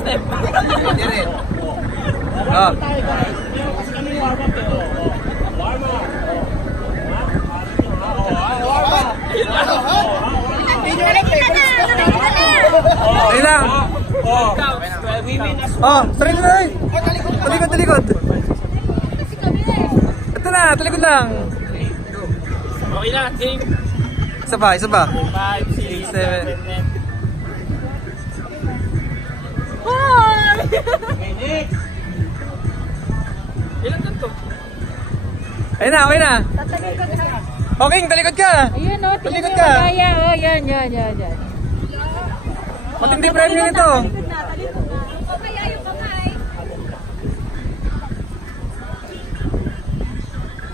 step. Hindi rin. Oh. Ayun lang. Oh, sarili na rin. Talikod. Ito na, talikod lang. Okay na, game. Isa ba? 5, 6, 7, 8. Ilan to? Ayun na, okay na. Okay, talikod ka. Ayun o, talikod ka. Yan. Matindi premyo nito.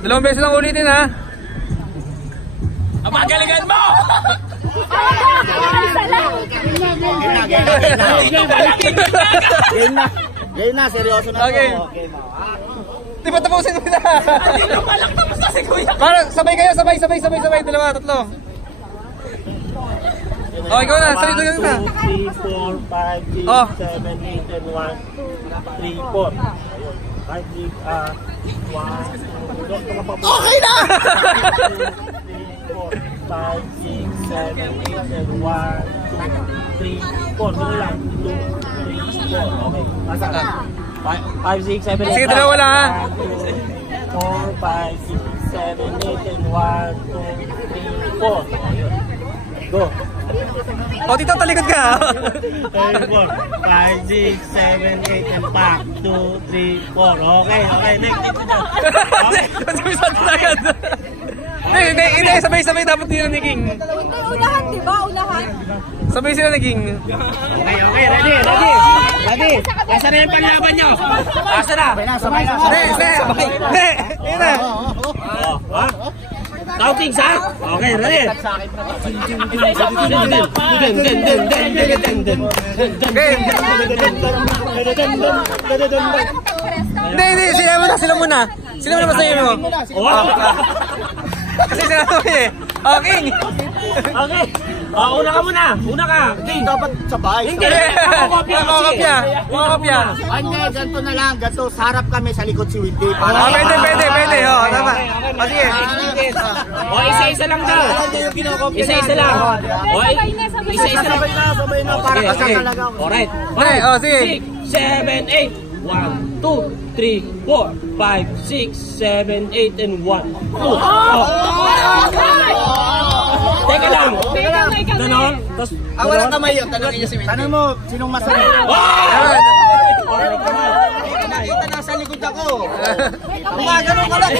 Dalawang beses lang ulitin ha. Ang magalingan mo! Game na, seryoso na Okay. to. Di ba tapusin mo na? Hindi pa lang tapos na si Kuya. Parang sabay kayo, sabay. Dalawa, tatlo. Oh, ikaw na, sarili ka na. 2, 3, 4, 5, 6, Oh. 7, 8, and 1, 2, 3, 4. 5, 6, 1, Okay na! 5, 6, 7, 8, and 1, 2, 3, 4. Dito lang. 2, 3, 4. Okay. Masa ka? 5, 6, 7, 8. Sige, dalawa lang ha. 4, 5, 6, 7, 8, and 1, 2, 3, 4. Go. O, dito, talikod ka. 5, 6, 7, 8, and back. 2, 3, 4. Okay, next. Sabi-sabi na agad. Hindi, sabay dapat nila ni King. Unahan, di ba? Unahan. Sabay sila ni King. Okay, ready. Nasa na yung panlaban nyo? Nasa na? Sabay na. Hindi. Ayun na. Counting sa? Okay, ready? Hindi. Sila muna. Sila muna masaya mo. Kasi sila mo eh. Oh, King. Okay. Una ka muna. Una ka. King. Dapat sabay. Hindi. Makakopya. Hindi, ganito na lang. Ganito, sarap kami sa likod si Windy. Pwede. Oh, tama. O, sige. O, isa-isa lang daw. Isa-isa lang. O, isa-isa lang. Sabay na. Para kasal talaga. Alright. Oh, sige. 6, 7, 8. 1, 2, 3, 4, 5, 6, 7, 8, and 1, 2. Teka lang. Ganon. Walang kamay yun. Tanongin niyo si Windy. Tanong mo, sinong masarap? Nakita na sa likod ako. Mga ganun ka lang.